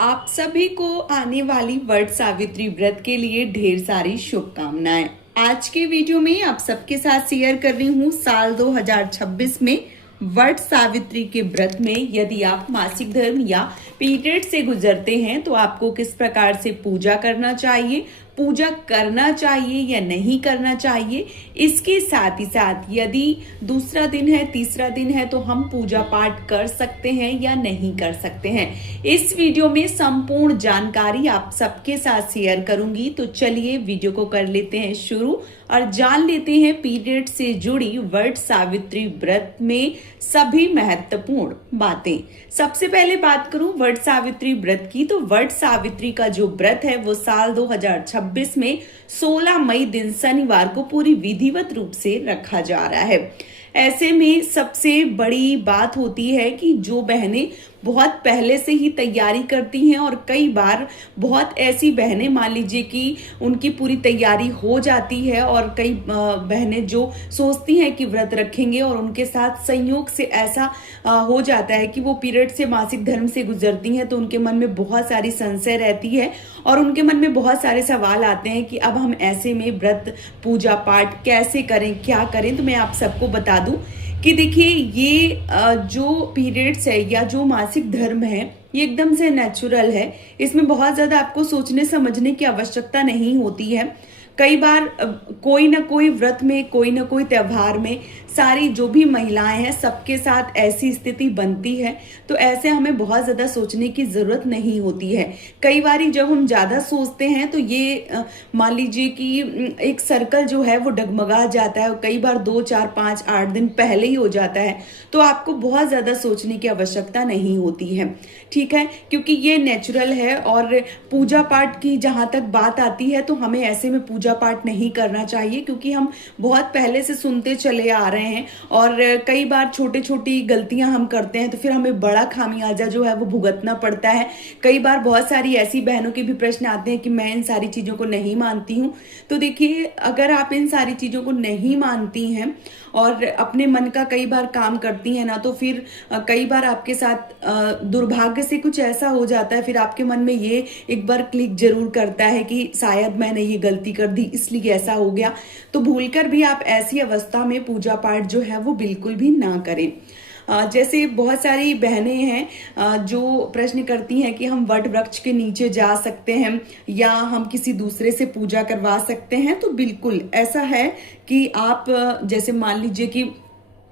आप सभी को आने वाली वट सावित्री व्रत के लिए ढेर सारी शुभकामनाएं। आज के वीडियो में आप सबके साथ शेयर कर रही हूँ साल 2026 में वट सावित्री के व्रत में यदि आप मासिक धर्म या पीरियड से गुजरते हैं तो आपको किस प्रकार से पूजा करना चाहिए, पूजा करना चाहिए या नहीं करना चाहिए। इसके साथ ही साथ यदि दूसरा दिन है, तीसरा दिन है तो हम पूजा पाठ कर सकते हैं या नहीं कर सकते हैं। इस वीडियो में संपूर्ण जानकारी आप सबके साथ शेयर करूंगी। तो चलिए वीडियो को कर लेते हैं शुरू और जान लेते हैं पीरियड से जुड़ी वट सावित्री व्रत में सभी महत्वपूर्ण बातें। सबसे पहले बात करूं वट सावित्री व्रत की, तो वट सावित्री का जो व्रत है वो साल 2026 में 16 मई दिन शनिवार को पूरी विधिवत रूप से रखा जा रहा है। ऐसे में सबसे बड़ी बात होती है कि जो बहनें बहुत पहले से ही तैयारी करती हैं और कई बार बहुत ऐसी बहनें मान लीजिए कि उनकी पूरी तैयारी हो जाती है और कई बहनें जो सोचती हैं कि व्रत रखेंगे और उनके साथ संयोग से ऐसा हो जाता है कि वो पीरियड से मासिक धर्म से गुजरती हैं तो उनके मन में बहुत सारी संशय रहती है और उनके मन में बहुत सारे सवाल आते हैं कि अब हम ऐसे में व्रत पूजा पाठ कैसे करें, क्या करें। तो मैं आप सबको बता दूं कि देखिए ये जो पीरियड्स है या जो मासिक धर्म है ये एकदम से नेचुरल है। इसमें बहुत ज्यादा आपको सोचने समझने की आवश्यकता नहीं होती है। कई बार कोई ना कोई व्रत में, कोई ना कोई त्योहार में सारी जो भी महिलाएं हैं सबके साथ ऐसी स्थिति बनती है। तो ऐसे हमें बहुत ज्यादा सोचने की जरूरत नहीं होती है। कई बार जब हम ज्यादा सोचते हैं तो ये मान लीजिए कि एक सर्कल जो है वो डगमगा जाता है और कई बार 2, 4, 5, 8 दिन पहले ही हो जाता है। तो आपको बहुत ज्यादा सोचने की आवश्यकता नहीं होती है, ठीक है, क्योंकि ये नेचुरल है। और पूजा पाठ की जहां तक बात आती है तो हमें ऐसे में पूजा पाठ नहीं करना चाहिए क्योंकि हम बहुत पहले से सुनते चले आ रहे हैं और कई बार छोटी छोटी गलतियां हम करते हैं तो फिर हमें बड़ा खामियाजा जो है वो भुगतना पड़ता है। कई बार बहुत सारी ऐसी बहनों के भी प्रश्न आते हैं कि मैं इन सारी चीजों को नहीं मानती हूं। तो देखिए अगर आप इन सारी चीजों को नहीं मानती हैं और अपने मन का कई बार काम करती हैं ना तो फिर कई बार आपके साथ दुर्भाग्य से कुछ ऐसा हो जाता है, फिर आपके मन में ये एक बार क्लिक जरूर करता है कि शायद मैंने ये गलती कर दी इसलिए ऐसा हो गया। तो भूलकर भी आप ऐसी अवस्था में पूजा पाठ जो है वो बिल्कुल भी ना करें। जैसे बहुत सारी बहनें हैं जो प्रश्न करती हैं कि हम वट वृक्ष के नीचे जा सकते हैं या हम किसी दूसरे से पूजा करवा सकते हैं। तो बिल्कुल ऐसा है कि आप जैसे मान लीजिए कि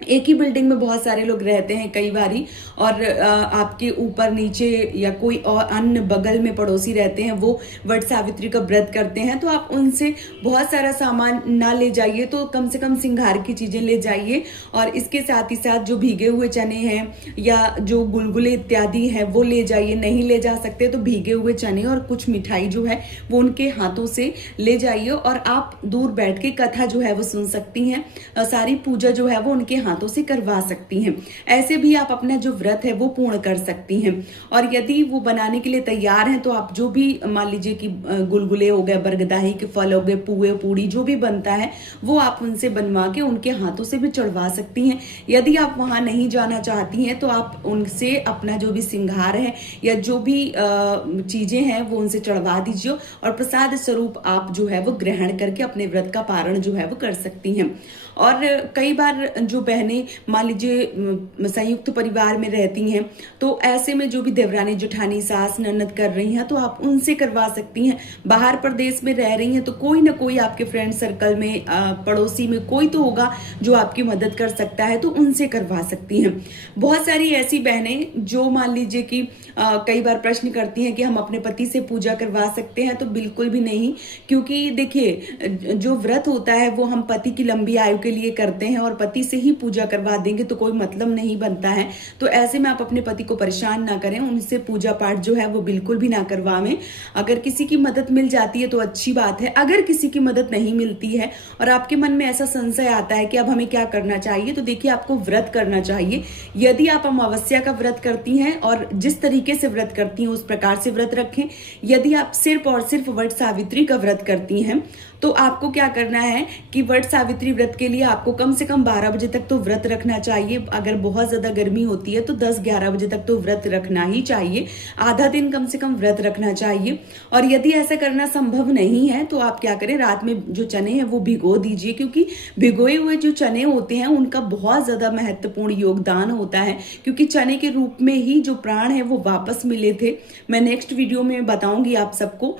एक ही बिल्डिंग में बहुत सारे लोग रहते हैं कई बारी और आपके ऊपर नीचे या कोई और अन्य बगल में पड़ोसी रहते हैं वो वट सावित्री का व्रत करते हैं। तो आप उनसे बहुत सारा सामान ना ले जाइए तो कम से कम श्रृंगार की चीजें ले जाइए और इसके साथ ही साथ जो भीगे हुए चने हैं या जो गुलगुले इत्यादि हैं वो ले जाइए। नहीं ले जा सकते तो भीगे हुए चने और कुछ मिठाई जो है वो उनके हाथों से ले जाइए और आप दूर बैठ के कथा जो है वो सुन सकती हैं। सारी पूजा जो है वो उनके हाथों से करवा सकती हैं। ऐसे भी आप अपना जो व्रत है वो पूर्ण कर सकती हैं। और यदि वो बनाने के लिए तैयार हैं तो आप जो भी मान लीजिए कि गुलगुले हो गए, बरगदाही के फल हो गए, पुए पूड़ी जो भी बनता है वो आप उनसे बनवा के उनके हाथों से भी चढ़वा सकती हैं। यदि आप वहां नहीं जाना चाहती हैं तो आप उनसे अपना जो भी श्रृंगार है या जो भी चीजें हैं वो उनसे चढ़वा दीजिए और प्रसाद स्वरूप आप जो है वो ग्रहण करके अपने व्रत का पारण जो है वो कर सकती हैं। और कई बार जो बहनें मान लीजिए संयुक्त परिवार में रहती हैं तो ऐसे में जो भी देवरानी जेठानी सास ननद कर रही हैं तो आप उनसे करवा सकती हैं। बाहर प्रदेश में रह रही हैं तो कोई ना कोई आपके फ्रेंड सर्कल में पड़ोसी में कोई तो होगा जो आपकी मदद कर सकता है तो उनसे करवा सकती हैं। बहुत सारी ऐसी बहनें जो मान लीजिए कि कई बार प्रश्न करती हैं कि हम अपने पति से पूजा करवा सकते हैं। तो बिल्कुल भी नहीं, क्योंकि देखिए जो व्रत होता है वो हम पति की लंबी आयु के लिए करते हैं और पति से ही पूजा करवा देंगे तो कोई मतलब नहीं बनता है। तो ऐसे में आप अपने पति को परेशान ना करें, उनसे पूजा पाठ जो है वो बिल्कुल भी ना करवाएं। अगर किसी की मदद मिल जाती है तो अच्छी बात है। अगर किसी की मदद नहीं मिलती है और आपके मन में ऐसा संशय आता है कि अब हमें क्या करना चाहिए, तो देखिए आपको व्रत करना चाहिए। यदि आप अमावस्या का व्रत करती हैं और जिस तरीके से व्रत करती हैं उस प्रकार से व्रत रखें। यदि आप सिर्फ और सिर्फ वट सावित्री का व्रत करती हैं तो आपको क्या करना है कि वट सावित्री व्रत के लिए इसलिए आपको कम से कम 12 बजे तक तो व्रत रखना चाहिए। अगर बहुत ज्यादा गर्मी होती है तो 10-11 बजे तक तो व्रत रखना ही चाहिए। आधा दिन कम से कम व्रत रखना चाहिए। और यदि ऐसा करना संभव नहीं है तो आप क्या करें, रात में जो चने हैं वो भिगो दीजिए, क्योंकि भिगोए हुए जो चने होते हैं उनका बहुत ज्यादा महत्वपूर्ण योगदान होता है, क्योंकि चने के रूप में ही जो प्राण है वो वापस मिले थे। मैं नेक्स्ट वीडियो में बताऊंगी आप सबको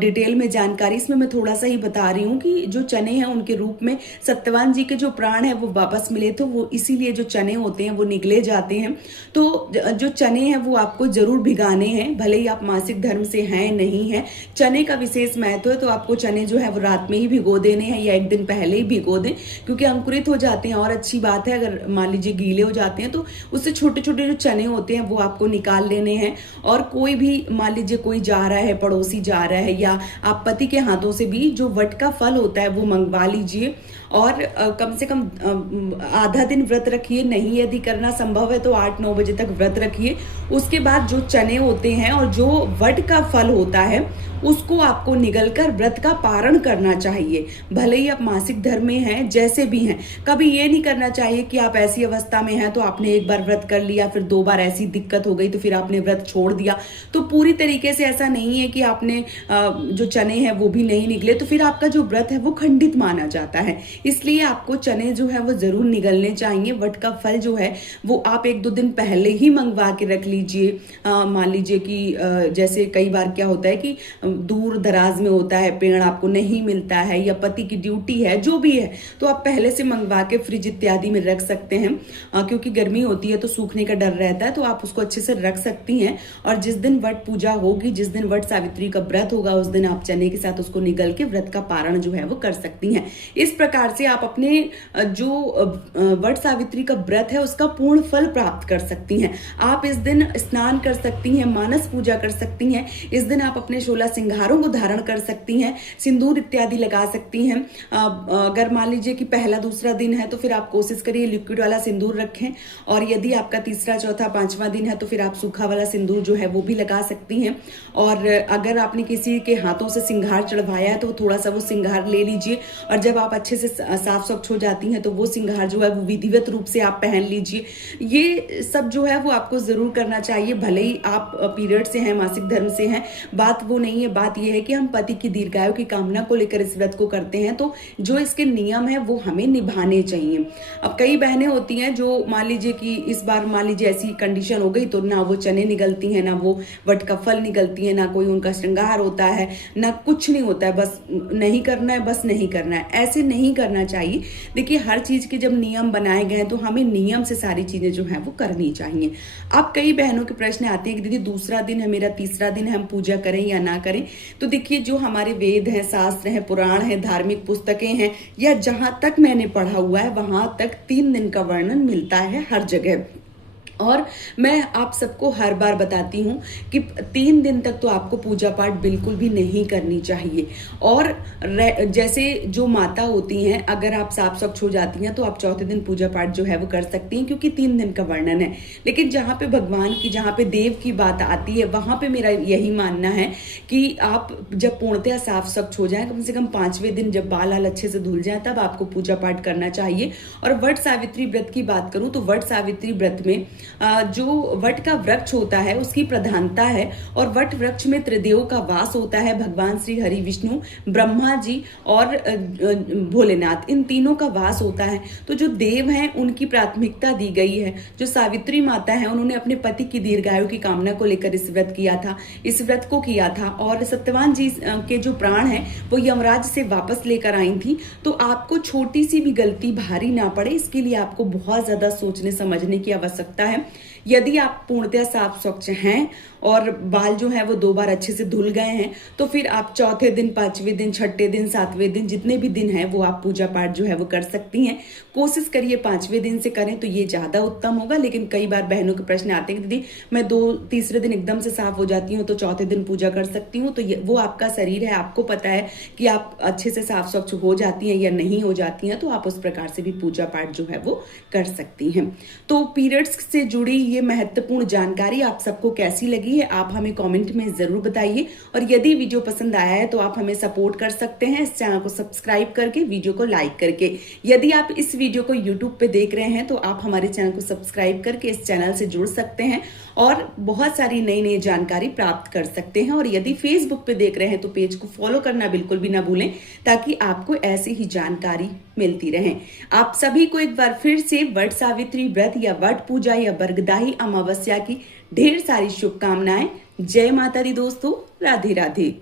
डिटेल में जानकारी। इसमें मैं थोड़ा सा ही बता रही हूँ कि जो चने हैं उनके रूप में सत्यवान जी के जो प्राण है वो वापस मिले, तो वो इसीलिए जो चने होते हैं वो निकले जाते हैं। तो जो चने हैं वो आपको जरूर भिगाने हैं, भले ही आप मासिक धर्म से हैं नहीं है। चने का विशेष महत्व है, तो आपको चने जो है वो रात में ही भिगो देने हैं या एक दिन पहले ही भिगो दें, क्योंकि अंकुरित हो जाते हैं। और अच्छी बात है, अगर मान लीजिए गीले हो जाते हैं तो उससे छोटे छोटे जो चने होते हैं वो आपको निकाल लेने हैं। और कोई भी मान लीजिए कोई जा रहा है, पड़ोसी जा रहा है, या आप पति के हाथों से भी जो वट का फल होता है वो मंगवा लीजिए। और कम से कम आधा दिन व्रत रखिए, नहीं यदि करना संभव है तो 8-9 बजे तक व्रत रखिए। उसके बाद जो चने होते हैं और जो वट का फल होता है उसको आपको निगलकर व्रत का पारण करना चाहिए, भले ही आप मासिक धर्म में हैं, जैसे भी हैं। कभी ये नहीं करना चाहिए कि आप ऐसी अवस्था में हैं तो आपने एक बार व्रत कर लिया, फिर 2 बार ऐसी दिक्कत हो गई तो फिर आपने व्रत छोड़ दिया। तो पूरी तरीके से ऐसा नहीं है कि आपने जो चने हैं वो भी नहीं निकले तो फिर आपका जो व्रत है वो खंडित माना जाता है। इसलिए आपको चने जो है वो जरूर निगलने चाहिए। वट का फल जो है वो आप 1-2 दिन पहले ही मंगवा के रख लीजिए। मान लीजिए कि जैसे कई बार क्या होता है कि दूर दराज में होता है, पेड़ आपको नहीं मिलता है, या पति की ड्यूटी है, जो भी है, तो आप पहले से मंगवा के फ्रिज इत्यादि में रख सकते हैं। क्योंकि गर्मी होती है तो सूखने का डर रहता है, तो आप उसको अच्छे से रख सकती हैं। और जिस दिन वट पूजा होगी, जिस दिन वट सावित्री का व्रत होगा, उस दिन आप चने के साथ उसको निगल के व्रत का पारण जो है वो कर सकती हैं। इस प्रकार से आप अपने जो वट सावित्री का व्रत है उसका पूर्ण फल प्राप्त कर सकती हैं। आप इस दिन स्नान कर सकती हैं, मानस पूजा कर सकती हैं। इस दिन आप अपने 16 सिंगारों को धारण कर सकती हैं, सिंदूर इत्यादि लगा सकती हैं। अगर मान लीजिए कि पहला दूसरा दिन है तो फिर आप कोशिश करिए लिक्विड वाला सिंदूर रखें। और यदि आपका तीसरा चौथा पांचवा दिन है तो फिर आप सूखा वाला सिंदूर जो है वो भी लगा सकती हैं। और अगर आपने किसी के हाथों से सिंगार चढ़वाया है तो थोड़ा सा वो सिंगार ले लीजिए। और जब आप अच्छे से साफ स्वच्छ हो जाती हैं तो वो सिंगार जो है वो विधिवत रूप से आप पहन लीजिए। ये सब जो है वो आपको जरूर करना चाहिए, भले ही आप पीरियड से हैं, मासिक धर्म से हैं। बात वो नहीं है, बात ये है कि हम पति की दीर्घायु की कामना को लेकर इस व्रत को करते हैं, तो जो इसके नियम है वो हमें निभाने चाहिए। अब कई बहनें होती हैं जो मान लीजिए कि इस बार मान लीजिए ऐसी कंडीशन हो गई तो ना वो चने निकलती हैं, ना वो वट का फल निकलती है, ना कोई उनका श्रृंगार होता है, ना कुछ नहीं होता है, बस नहीं करना है, बस नहीं करना है। ऐसे नहीं करना चाहिए। देखिए, हर चीज के जब नियम बनाए गए हैं तो हमें नियम से सारी चीजें जो है वो करनी चाहिए। अब कई बहनों के प्रश्न आते हैं कि दीदी दूसरा दिन है मेरा, तीसरा दिन है, हम पूजा करें या ना करें। तो देखिए, जो हमारे वेद हैं, शास्त्र हैं, पुराण हैं, धार्मिक पुस्तकें हैं, या जहां तक मैंने पढ़ा हुआ है वहां तक 3 दिन का वर्णन मिलता है हर जगह। और मैं आप सबको हर बार बताती हूँ कि 3 दिन तक तो आपको पूजा पाठ बिल्कुल भी नहीं करनी चाहिए। और जैसे जो माता होती हैं, अगर आप साफ स्वच्छ हो जाती हैं तो आप चौथे दिन पूजा पाठ जो है वो कर सकती हैं, क्योंकि 3 दिन का वर्णन है। लेकिन जहाँ पे भगवान की, जहाँ पे देव की बात आती है, वहां पे मेरा यही मानना है कि आप जब पूर्णतया साफ स्वच्छ हो जाए, कम से कम 5वें दिन जब बाल आल अच्छे से धुल जाए, तब आपको पूजा पाठ करना चाहिए। और वट सावित्री व्रत की बात करूं तो वट सावित्री व्रत में जो वट का वृक्ष होता है उसकी प्रधानता है। और वट वृक्ष में त्रिदेव का वास होता है, भगवान श्री हरि विष्णु, ब्रह्मा जी और भोलेनाथ, इन तीनों का वास होता है। तो जो देव हैं उनकी प्राथमिकता दी गई है। जो सावित्री माता है उन्होंने अपने पति की दीर्घायु की कामना को लेकर इस व्रत किया था, इस व्रत को किया था। और सत्यवान जी के जो प्राण हैं वो यमराज से वापस लेकर आई थी। तो आपको छोटी सी भी गलती भारी ना पड़े, इसके लिए आपको बहुत ज्यादा सोचने समझने की आवश्यकता है। यदि आप पूर्णतया साफ स्वच्छ हैं और बाल जो है वो 2 बार अच्छे से धुल गए हैं, तो फिर आप चौथे दिन, 5वें दिन, 6ठे दिन, 7वें दिन, जितने भी दिन हैं वो आप पूजा पाठ जो है वो कर सकती हैं। कोशिश करिए 5वें दिन से करें तो ये ज्यादा उत्तम होगा। लेकिन कई बार बहनों के प्रश्न आते हैं कि दीदी मैं 2-3 दिन एकदम से साफ हो जाती हूँ तो चौथे दिन पूजा कर सकती हूँ। तो वो आपका शरीर है, आपको पता है कि आप अच्छे से साफ स्वच्छ हो जाती हैं या नहीं हो जाती हैं, तो आप उस प्रकार से भी पूजा पाठ जो है वो कर सकती हैं। तो पीरियड्स से जुड़ी ये महत्वपूर्ण जानकारी आप सबको कैसी लगी है, आप हमें कमेंट में जरूर बताइए। और यदि वीडियो पसंद आया है तो आप हमें सपोर्ट कर सकते हैं इस चैनल को सब्सक्राइब करके, वीडियो को लाइक करके। यदि आप इस वीडियो को यूट्यूब पे देख रहे हैं तो आप हमारे चैनल को सब्सक्राइब करके इस चैनल से जुड़ सकते हैं और बहुत सारी नई नई जानकारी प्राप्त कर सकते हैं। और यदि फेसबुक पे देख रहे हैं तो पेज को फॉलो करना बिल्कुल भी ना भूलें, ताकि आपको ऐसी ही जानकारी मिलती रहे। आप सभी को एक बार फिर से वट सावित्री व्रत या वट पूजा या बरगदाही अमावस्या की ढेर सारी शुभकामनाएं। जय माता दी दोस्तों, राधे राधे।